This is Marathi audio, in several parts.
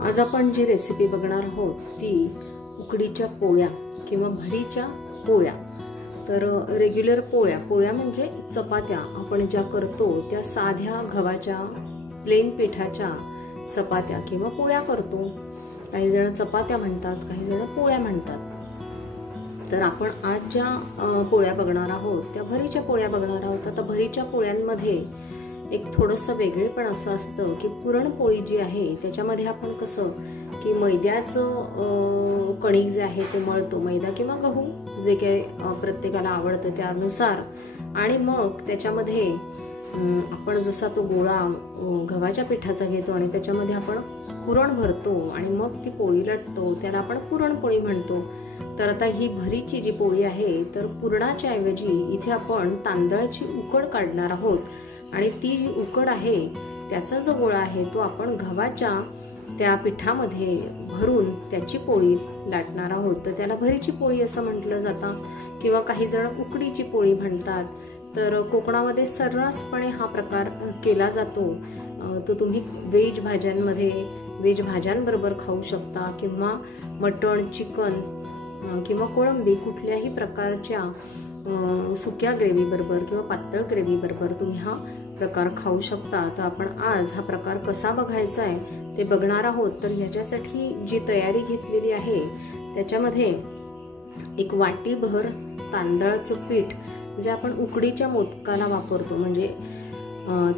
आज आपण जी रेसिपी बघणार आहोत ती उकडीच्या पोळ्या किंवा भरीच्या पोळ्या। तर रेग्युलर पोळ्या म्हणजे चपात्या आपण ज्या करतो त्या साध्या गव्हाच्या प्लेन पिठाच्या चपात्या किंवा पोळ्या करतो। काही जण चपात्या म्हणतात, काही जण पोळ्या म्हणतात। तर आपण आज ज्या पोळ्या बघणार आहोत त्या भरीच्या पोळ्या बघणार आहोत। आता भरीच्या पोळ्यांमध्ये एक थोडंसं वेगळेपण असं असतं की पुरणपोळी जी आहे त्याच्यामध्ये आपण कसं की मैद्याचं कणिक जे आहे ते मळतो, मैदा किंवा गहू जे काही प्रत्येकाला आवडतं त्यानुसार, आणि मग त्याच्यामध्ये आपण जसा तो गोळा गव्हाच्या पिठाचा घेतो आणि त्याच्यामध्ये आपण पुरण भरतो आणि मग ती पोळी लाटतो, त्याला आपण पुरणपोळी म्हणतो। तर आता ही भरीची जी पोळी आहे तर पुरणाच्या ऐवजी इथे आपण तांदळाची उकड काढणार आहोत आणि ती जी उकड आहे त्याचा जो गोळा आहे तो आपण गव्हाच्या त्या पिठामध्ये भरून त्याची पोळी लाटणार आहोत। तर त्याला भरीची पोळी असं म्हटलं जातं किंवा काही जण उकडीची पोळी म्हणतात। तर कोकणामध्ये सर्रासपणे हा प्रकार केला जातो। तो तुम्ही व्हेज भाज्यांबरोबर खाऊ शकता किंवा मटण, चिकन किंवा कोळंबी कुठल्याही प्रकारच्या सुक्या ग्रेव्ही बरोबर किंवा पातळ ग्रेव्ही बरोबर तुम्ही हा प्रकार खाऊ शकता। तर आपण आज हा प्रकार कसा बघायचा आहे ते बघणार आहोत। तर ह्याच्यासाठी जी तयारी घेतलेली आहे त्याच्यामध्ये एक वाटीभर तांदळाचं पीठ जे आपण उकडीच्या मोदकाला वापरतो, म्हणजे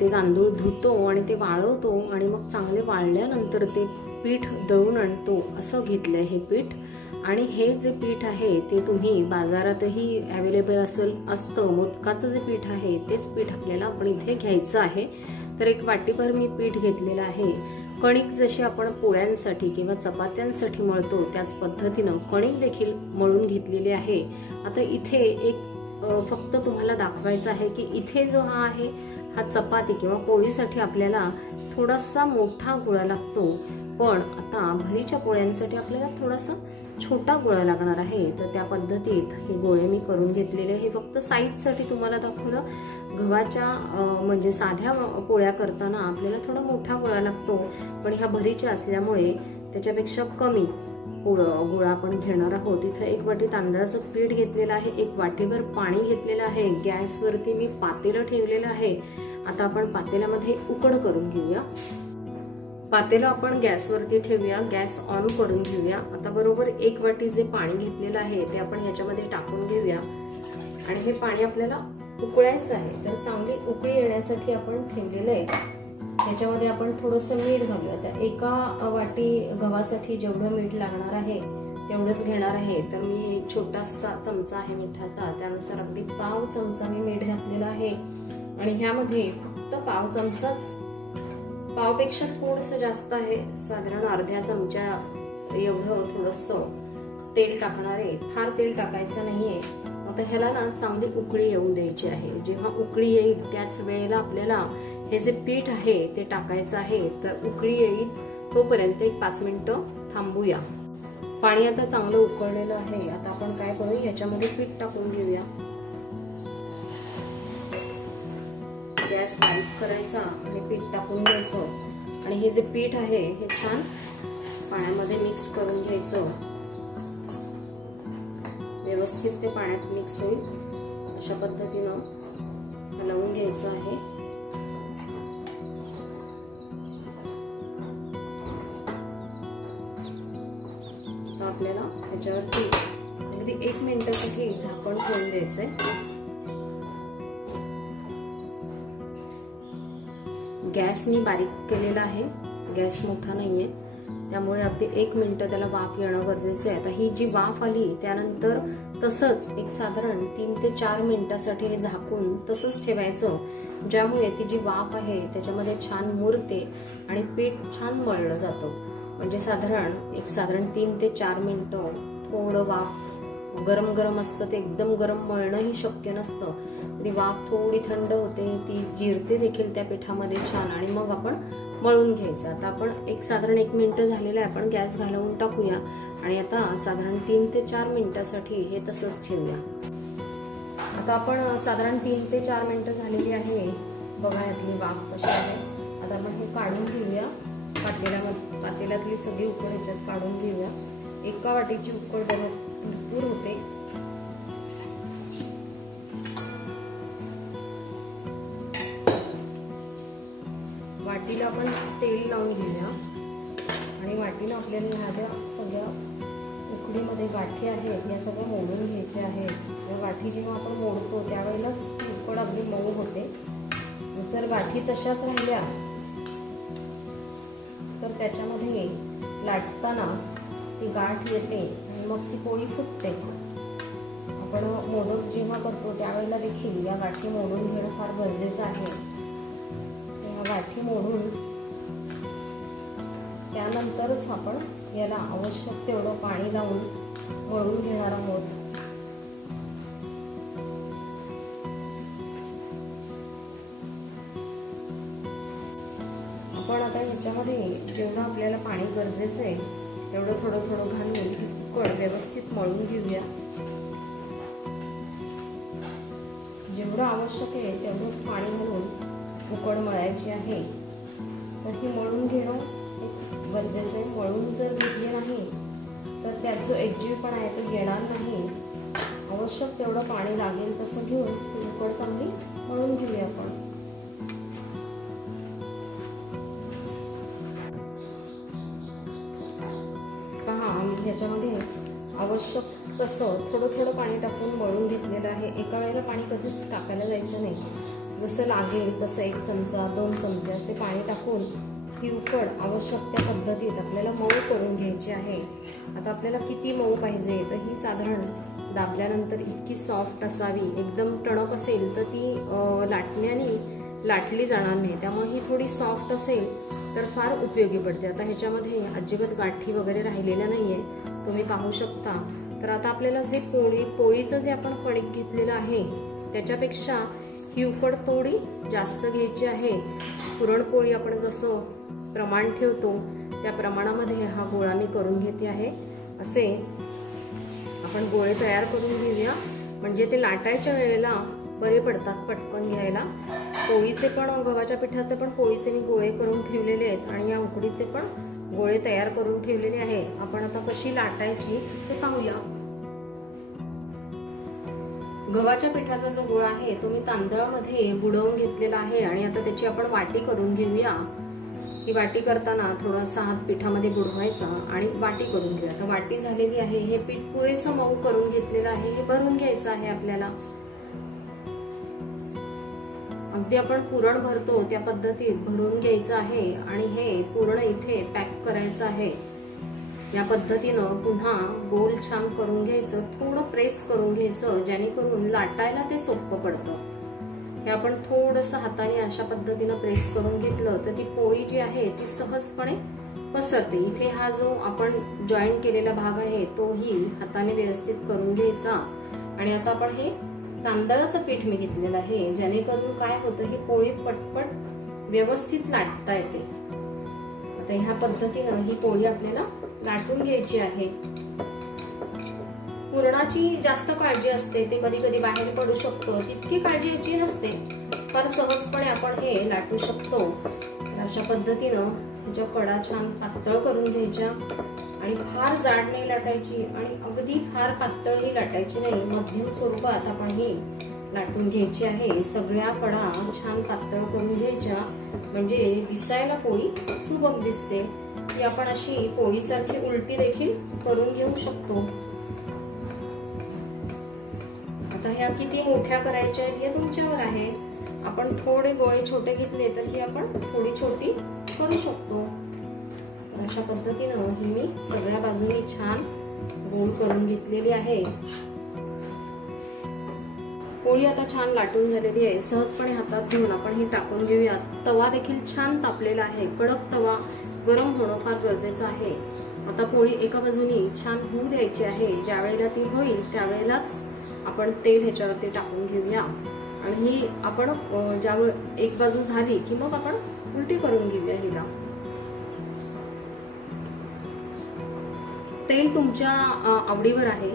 ते तांदूळ धुतो आणि ते वाळवतो आणि मग चांगले वाळल्यानंतर ते पीठ दळून आणतो असं घेतलंय हे पीठ। आणि हे जे पीठ आहे ते तुम्ही बाजारातही अवेलेबल असतं। मोदकाचं जे पीठ आहे तेच पीठ आपल्याला आपण इथे घ्यायचं आहे। तर एक वाटीभर मी पीठ घेतलेलं आहे। कणिक जशी आपण पोळ्यांसाठी किंवा चपात्यांसाठी मळतो त्याच पद्धतीनं कणिक देखील मळून घेतलेली आहे। आता इथे एक फक्त तुम्हाला दाखवायचं आहे की इथे जो हा आहे हा चपाती किंवा पोळीसाठी आपल्याला थोडासा मोठा गोळा लागतो, पण आता भरीच्या पोळ्यांसाठी आपल्याला थोडासा छोटा गोळा लागणार आहे। तर त्या पद्धतीत हे गोळे मी करून घेतलेले आहे। फक्त साईजसाठी तुम्हाला दाखवलं। गव्हाच्या म्हणजे साध्या पोळ्या करताना आपल्याला थोडा मोठा गोळा लागतो, पण ह्या भरीच्या असल्यामुळे त्याच्यापेक्षा कमी गोळा आपण घेणार आहोत। इथे एक वाटी तांदळाचं पीठ घेतलेलं आहे, एक वाटीभर पाणी घेतलेलं आहे। गॅसवरती मी पातेलं ठेवलेलं आहे। आता आपण पातेल्यामध्ये उकड करून घेऊया। पातेलं आपण गॅसवरती ठेवूया, गॅस ऑन करून घेऊया। आता बरोबर एक वाटी जे पाणी घेतलेलं आहे ते आपण ह्याच्यामध्ये टाकून घेऊया आणि हे पाणी आपल्याला उकळायचं आहे। तर चांगली उकळी येण्यासाठी आपण ठेवलेलं आहे। ह्याच्यामध्ये आपण थोडंसं मीठ घालूया। तर एका वाटी गव्हासाठी जेवढं मीठ लागणार आहे तेवढंच घेणार आहे। तर मी एक छोटासा चमचा आहे मिठाचा, त्यानुसार अगदी पाव चमचा मी मीठ घातलेला आहे आणि ह्यामध्ये फक्त पाव चमचाच, पावपेक्षा थोडंसं जास्त आहे, साधारण अर्ध्या चमचा एवढं थोडंसं तेल टाकणार आहे। फार तेल टाकायचं नाहीये। आता ह्याला ना चांगली उकळी येऊ द्यायची आहे। जेव्हा उकळी येईल त्याच वेळेला आपल्याला हे जे पीठ आहे ते टाकायचं आहे। तर उकळी येईल तोपर्यंत एक 5 मिनिटं थांबूया। पाणी आता चांगलं उकळलेलं आहे। आता आपण काय करू, ह्याच्यामध्ये पीठ टाकून घेऊया। गॅस बारीक करायचा आणि पीठ टाकून घ्यायचं आणि हे जे पीठ आहे हे छान पाण्यामध्ये मिक्स करून घ्यायचं। व्यवस्थित ते पाण्यात मिक्स होईल अशा पद्धतीनं हलवून घ्यायचं आहे। तर आपल्याला ह्याच्यावरती अगदी 1 मिनिटासाठी झाकण ठेवून द्यायचंय। गॅस मी बारीक केलेला आहे, गॅस मोठा नाहीये, त्यामुळे अगदी 1 मिनिट त्याला वाफ येणं गरजेचं आहे। आता ही जी वाफ आली त्यानंतर तसंच एक साधारण 3 ते 4 मिनिटासाठी हे झाकून तसंच ठेवायचं, ज्यामुळे ती जी वाफ आहे त्याच्यामध्ये छान मुरते आणि पीठ छान मळलं जातं। म्हणजे साधारण 3 ते 4 मिनिटं थोडं वाफ, गरम असतं ते एकदम गरम मळणंही शक्य नसतं। ती वाफ थोडी थंड होते, ती जिरते देखील त्या पिठामध्ये छान आणि मग आपण मळून घ्यायचं। आता आपण साधारण 1 मिनिट झालेलं आहे, आपण गॅस घालवून टाकूया आणि आता साधारण 3 ते 4 मिनिटासाठी हे तसंच ठेवूया। आता आपण साधारण 3 ते 4 मिनिटं झालेली आहे। बघा यातली वाफ कशी आहे। आता आपण हे काढून घेऊया पातेल्यातली सगळी उकड ह्याच्यात काढून घेऊया। एका वाटीची उकड भरपूर होते। वाटीला आपण तेल लावून घेऊया आणि वाटीला आपल्याला ह्या सगळ्या उकडीमध्ये गाठी आहेत या सगळ्या मोडून घ्यायच्या आहेत। या गाठी जेव्हा आपण मोडतो त्यावेळेलाच ती उकड अगदी मऊ होते। जर गाठी तशाच राहिल्या तर त्याच्यामध्ये लाटताना ती गाठ येते आणि मग ती पोळी फुटते। आपण मोदक जेव्हा करतो त्यावेळेला देखील या गाठी मोडून घेणं फार गरजेचं आहे। या गाठी मोडून त्यानंतरच आपण याला आवश्यक तेवढं पाणी लावून मळून घेणार आहोत। आपण आता ह्याच्यामध्ये जेवढं आपल्याला पाणी गरजेचं आहे तेवढं थोडं थोडं घालून ही उकड व्यवस्थित मळून घेऊया। जेवढं आवश्यक आहे तेवढंच पाणी घालून उकड मळायची आहे। तर ही मळून घेणं गरजेचं आहे। मळून जर घेतले नाही तर त्यात जो एकजीवपणा आहे तो येणार नाही। आवश्यक तेवढं पाणी लागेल तसं घेऊन ही उकड चांगली मळून घेऊया आपण। ह्याच्यामध्ये आवश्यक तसं थोडं थोडं पाणी टाकून मळून घेतलेलं आहे। एका वेळेला पाणी कधीच टाकायला जायचं नाही। जसं लागेल तसं 1 चमचा 2 चमचे असे पाणी टाकून ही उकड आवश्यक त्या पद्धतीत आपल्याला मऊ करून घ्यायची आहे। आता आपल्याला किती मऊ पाहिजे तर ही साधारण दाबल्यानंतर इतकी सॉफ्ट असावी। एकदम टणक असेल तर ती लाटण्याने लाटली जाणार नाही। त्यामुळे ही थोडी सॉफ्ट असेल तर फार उपयोगी पडते। आता ह्याच्यामध्ये अजिबात गाठी वगैरे राहिलेल्या नाहीये, तुम्ही पाहू शकता। तर आता आपल्याला जे पोळीचं जे आपण कणिक घेतलेलं आहे त्याच्यापेक्षा ही उकड थोडी जास्त घ्यायची आहे। पुरणपोळी आपण जसं प्रमाण ठेवतो त्या प्रमाणामध्ये हा गोळा मी करून घेते आहे। असे आपण गोळे तयार करून घेऊया म्हणजे ते लाटायच्या वेळेला बरे पडतात पटकन घ्यायला। पोळीचे पण गव्हाच्या पिठाचे पण पोळीचे मी गोळे करून ठेवलेले आहेत आणि या उकडीचे पण गोळे तयार करून ठेवलेले आहे। आपण आता कशी लाटायची ते पाहूया। गव्हाच्या पिठाचा जो गोळा आहे तो मी तांदळामध्ये बुडवून घेतलेला आहे आणि आता त्याची आपण वाटी करून घेऊया। ही वाटी करताना थोडासा हात पिठामध्ये बुडवायचा आणि वाटी करून घेऊया। आता वाटी झालेली आहे। हे पीठ पुरेसं मऊ करून घेतलेलं आहे। हे भरून घ्यायचं आहे आपल्याला। अगदी आपण पुरण भरतो त्या पद्धतीत भरून घ्यायचं आहे आणि हे पूर्ण इथे पॅक करायचं आहे। या पद्धतीनं पुन्हा गोल छान करून घ्यायचं, थोडं प्रेस करून घ्यायचं जेणेकरून लाटायला ते सोपं पडतं। हे आपण थोडंसं हाताने अशा पद्धतीनं प्रेस करून घेतलं तर ती पोळी जी आहे ती सहजपणे पसरते। इथे हा जो आपण जॉईंट केलेला भाग आहे तोही हाताने व्यवस्थित करून घ्यायचा। आणि आता आपण हे तांदळाचं पीठ मी घेतलेलं आहे जेणेकरून काय होतं ही पोळी पटपट व्यवस्थित लाटता येते। आता ह्या पद्धतीनं ही पोळी आपल्याला लाटून घ्यायची आहे। पुरणाची जास्त काळजी असते, ते कधी कधी बाहेर पडू शकतो, तितकी काळजी याची नसते, फार सहजपणे आपण हे लाटू शकतो। अशा पद्धतीनं ह्याच्या कडा छान पातळ करून घ्यायच्या आणि फार जाड नाही लाटायची आणि अगदी फार पातळही लाटायची नाही। मध्यम स्वरूपात आपण ही लाटून घ्यायची आहे। सगळ्या कडा छान पातळ करून घ्यायच्या म्हणजे दिसायला पोळी सुबक दिसते। ती आपण अशी पोळीसारखी उलटी देखील करून घेऊ शकतो। आता ह्या किती मोठ्या करायच्या आहेत हे तुमच्यावर आहे। आपण थोडे गोळे छोटे घेतले तर ही आपण थोडी छोटी करू शकतो। अशा पद्धतीनं ही मी सगळ्या बाजूने छान गोल करून घेतलेली आहे। पोळी आता छान लाटून झालेली आहे। सहजपणे हातात घेऊन आपण ही टाकून घेऊया। तवा देखील छान तापलेला आहे। कडक तवा गरम होणं फार गरजेचं आहे। आता पोळी एका बाजूने छान होऊ द्यायची आहे। ज्या वेळेला ती होईल त्यावेळेलाच आपण तेल ह्याच्यावरती टाकून घेऊया आणि ही आपण ज्यावेळी एक बाजू झाली की मग आपण उलटी करून घेऊया हिला। तेल तुमच्या आवडीवर आहे,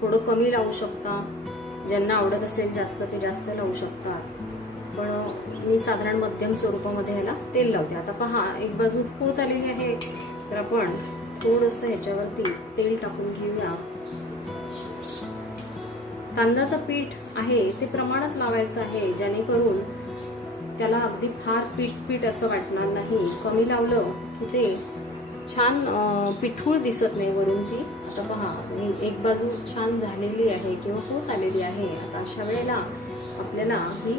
थोडं कमी लावू शकता, ज्यांना आवडत असेल जास्त ते जास्त लावू शकतात। पण मी साधारण मध्यम स्वरूपामध्ये ह्याला तेल लावते. आता पहा, एक बाजू होत आलेली आहे, तर आपण थोडंसं ह्याच्यावरती तेल टाकून घेऊया. तांदळाचं पीठ आहे ते प्रमाणात लावायचं आहे, जेणेकरून त्याला अगदी फार पीठ असं वाटणार नाही. कमी लावलं की ते छान पिठूळ दिसत नाही वरून ती. आता पहा, एक बाजू छान झालेली आहे किंवा होत आलेली आहे. आता अशा वेळेला आपल्याला ही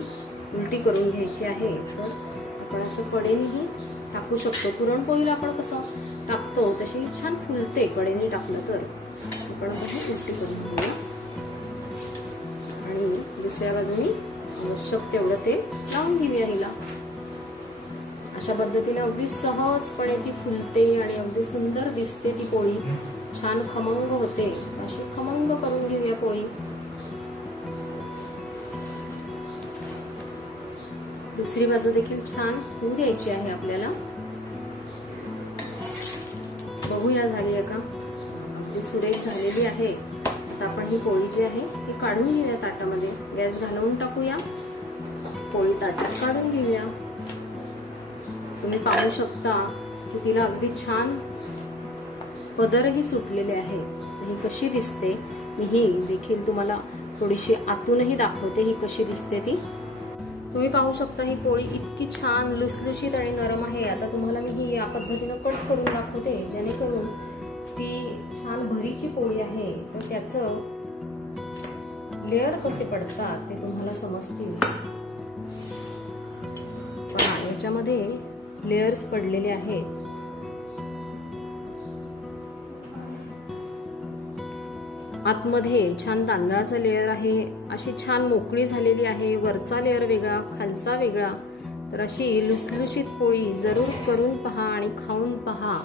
उलटी करून घ्यायची आहे. तर आपण असं कडेनेही टाकू शकतो. पुरणपोळीला आपण कसं टाकतो तशी छान फुलते कडेने टाकलं तर. आपण उलटी करून घेऊया आणि दुसऱ्या बाजूने आवश्यक तेवढं तेल लावून घेऊया हिला. अशा पद्धतीने अगदी सहजपणे ती फुलते आणि अगदी सुंदर दिसते ती पोळी. छान खमंग होते. अशी खमंग करून घेऊया पोळी. दुसरी बाजू देखील छान होऊ द्यायची आहे आपल्याला. बघूया झाली आहे का. अगदी सुरेख झालेली आहे. आता आपण ही पोळी जी आहे ती काढून घेऊया ताटामध्ये. गॅस घालवून टाकूया. पोळी ताटात काढून घेऊया. तुम्ही पाहू शकता की तिला अगदी छान पदरही सुटलेले आहे. ही कशी दिसते मी ही देखील तुम्हाला थोडीशी आतूनही दाखवते ही कशी दिसते ती. तुम्ही पाहू शकता ही पोळी इतकी छान लुसलुशीत आणि नरम आहे. आता तुम्हाला मी ही या पद्धतीनं कट करून दाखवते, जेणेकरून ती छान भरीची पोळी आहे तर त्याचं लेअर कसे पडतात ते तुम्हाला समजतील. पहा, याच्यामध्ये लेयर्स पडलेले आहेत. आतमध्ये छान तांदळाचा लेअर आहे. अशी छान मोकळी झालेली आहे. वरचा लेअर वेगळा, खालचा वेगळा. तर अशी लुसलुशीत पोळी जरूर करून पहा आणि खाऊन पहा.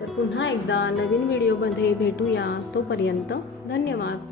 तर पुन्हा एकदा नवीन व्हिडिओमध्ये भेटूया. तोपर्यंत धन्यवाद.